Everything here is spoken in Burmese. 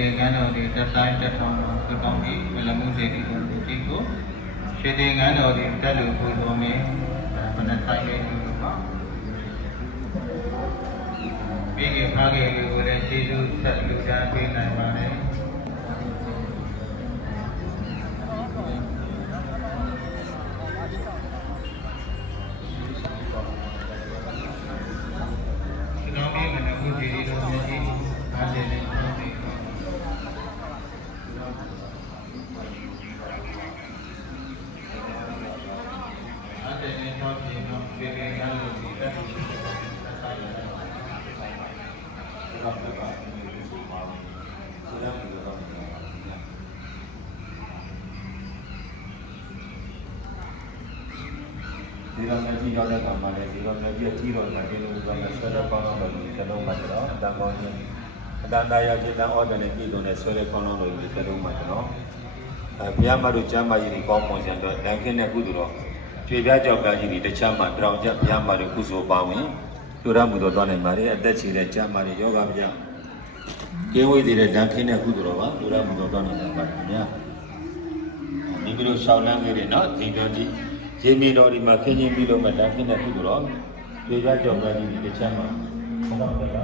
တေကံတော်ဒီတတိုင်းတထောင်တော်သူကောင်းပြီးမလမှုစေတီကိုဒီကိုရွှေတေကံတော်ဒီတက်လူကိုတော်မင်းမနတိုင်းလေးတို့ပါပြီးကဖားကေကိုလည်းခြေစုဆက်လူချမ်းပေးနိုင်ပါတယ်ဒီလိုမျိုးကြီးရောက်တဲ့အခါမှာလည်းဒီလိုမျိုးကြီးတော့တယ်ဒီလိုမျိုးဆွဲတဲ့ကောင်းတော့ဒီကျွန်တော်မှတော့အတန်ကောင်းခြင်းအတန်တရားခြင်းတန်ဩတယ်နဲ့ပြည်တော်နဲ့ဆွဲတဲ့ကောင်းတော့ဒီကျွန်တော်မှတော့ဘုရားမတို့ကျမ်းမာကြီးကိုကောင်းမွန်ခြင်းတော့လမ်းခင်းတဲ့ကုသိုလ်တော့ကျွေပြကြောက်ပြကြီးဒီတခြားမှာတောင်ကျဘုရားမတို့ကုသိုလ်ပါဝင်လူရမှုတော်တွားနိုင်ပါတယ်အသက်ချေတဲ့ကျမ်းမာတဲ့ယောဂဗျာကျေဝိသေးတဲ့လမ်းခင်းတဲ့ကုသိုလ်တော်ပါလူရမှုတော်တွားနိုင်ပါတယ်ခင်ဗျာမိမိတို့ရှောင်းလန်းခဲ့တဲ့နော်ဒီတော်ဒီရေမြေတော်ဒီမှာခင်းချင်းပြီးလို့မှလမ်းခင်းတဲ့ကုသိုလ်တော်ကျွေပြကြောက်ပြကြီးဒီတခြားမှာဘုရား